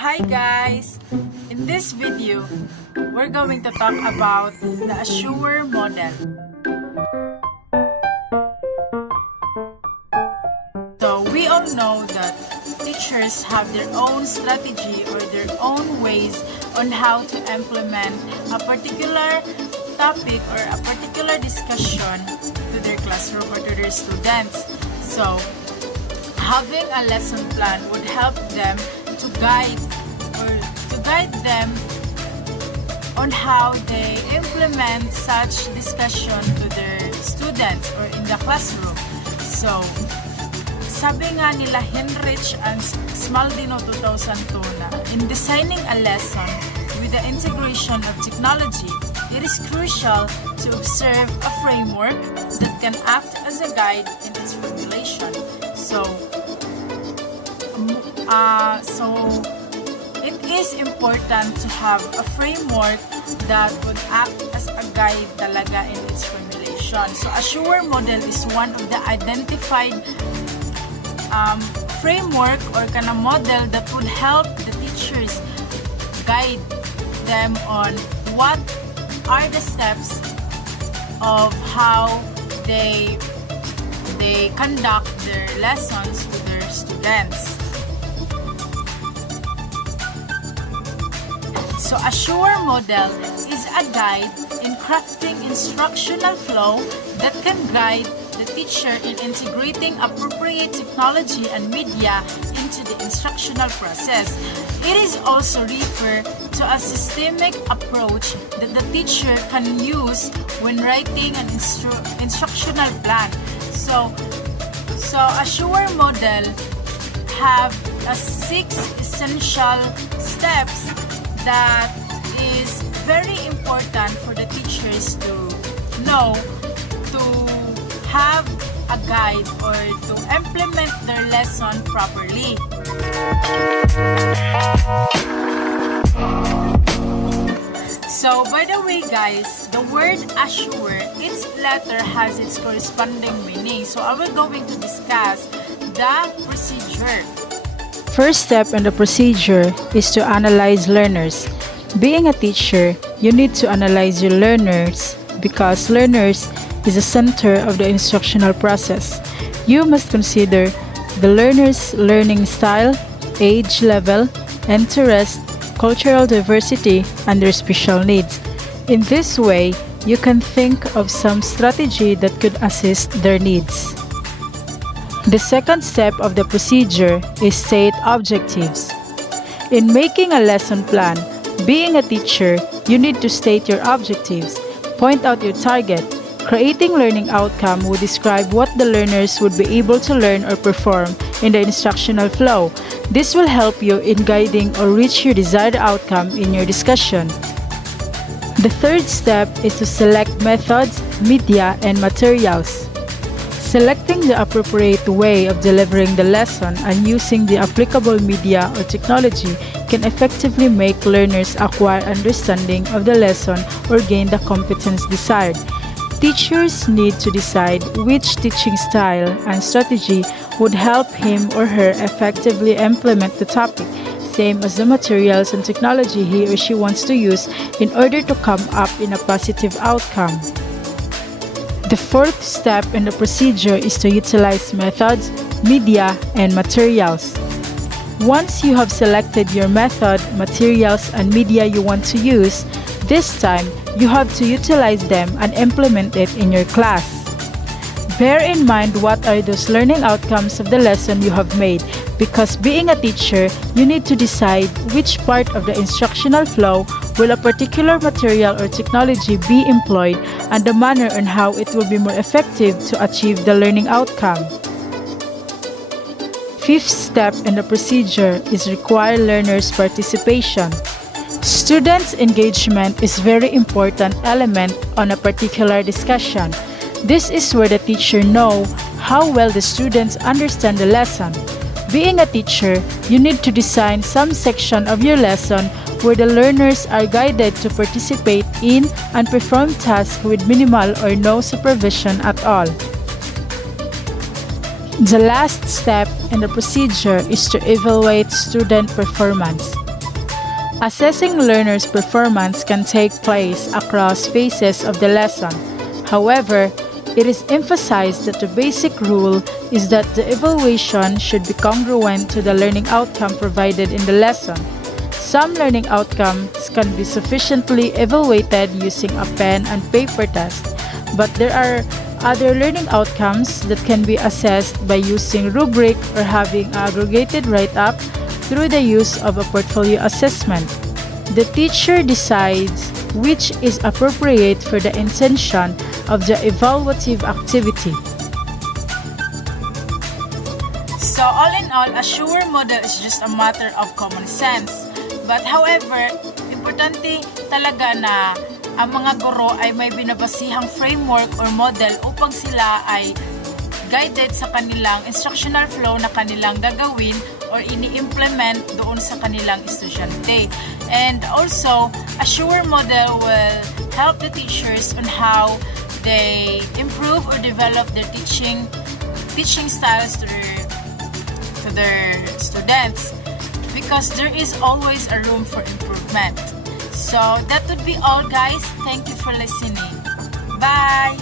Hi guys! In this video, we're going to talk about the Assure model. So we all know that teachers have their own strategy or their own ways on how to implement a particular topic or a particular discussion to their classroom or to their students. So having a lesson plan would help them to guide them on how they implement such discussion to their students or in the classroom. So, sabi nga nila Henrich and Smaldino 2002 na, in designing a lesson with the integration of technology, it is crucial to observe a framework that can act as a guide in its formulation. So it is important to have a framework that would act as a guide talaga in its formulation. So Assure model is one of the identified framework or kind of model that would help the teachers guide them on what are the steps of how they conduct their lessons to their students. So Assure model is a guide in crafting instructional flow that can guide the teacher in integrating appropriate technology and media into the instructional process. It is also referred to a systemic approach that the teacher can use when writing an instructional plan. So Assure model have 6 essential steps that is very important for the teachers to know to have a guide or to implement their lesson properly. So, by the way guys, the word Assure, its letter has its corresponding meaning. So, I will going to discuss the procedure. First step in the procedure is to analyze learners. Being a teacher, you need to analyze your learners because learners is the center of the instructional process. You must consider the learner's learning style, age level, interest, cultural diversity, and their special needs. In this way, you can think of some strategy that could assist their needs. The second step of the procedure is state objectives. In making a lesson plan, being a teacher, you need to state your objectives, point out your target. Creating learning outcome would describe what the learners would be able to learn or perform in the instructional flow. This will help you in guiding or reach your desired outcome in your discussion. The third step is to select methods, media, and materials. Selecting the appropriate way of delivering the lesson and using the applicable media or technology can effectively make learners acquire understanding of the lesson or gain the competence desired. Teachers need to decide which teaching style and strategy would help him or her effectively implement the topic, same as the materials and technology he or she wants to use in order to come up in a positive outcome. The fourth step in the procedure is to utilize methods, media, and materials. Once you have selected your method, materials, and media you want to use, this time you have to utilize them and implement it in your class. Bear in mind what are those learning outcomes of the lesson you have made, because being a teacher, you need to decide which part of the instructional flow will a particular material or technology be employed and the manner on how it will be more effective to achieve the learning outcome. Fifth step in the procedure is require learners' participation. Students' engagement is very important element on a particular discussion. This is where the teacher know how well the students understand the lesson. Being a teacher, you need to design some section of your lesson where the learners are guided to participate in and perform tasks with minimal or no supervision at all. The last step in the procedure is to evaluate student performance. Assessing learners' performance can take place across phases of the lesson. However, it is emphasized that the basic rule is that the evaluation should be congruent to the learning outcome provided in the lesson. Some learning outcomes can be sufficiently evaluated using a pen and paper test, but there are other learning outcomes that can be assessed by using rubric or having an aggregated write-up through the use of a portfolio assessment. The teacher decides which is appropriate for the intention of the evaluative activity. So all in all, a sure model is just a matter of common sense. But however, importante talaga na ang mga guro ay may binabasihang framework or model upang sila ay guided sa kanilang instructional flow na kanilang gagawin or ini-implement doon sa kanilang estudyante. And also, a sure model will help the teachers on how they improve or develop their teaching styles to their students, because there is always a room for improvement. So that would be all, guys. Thank you for listening. Bye!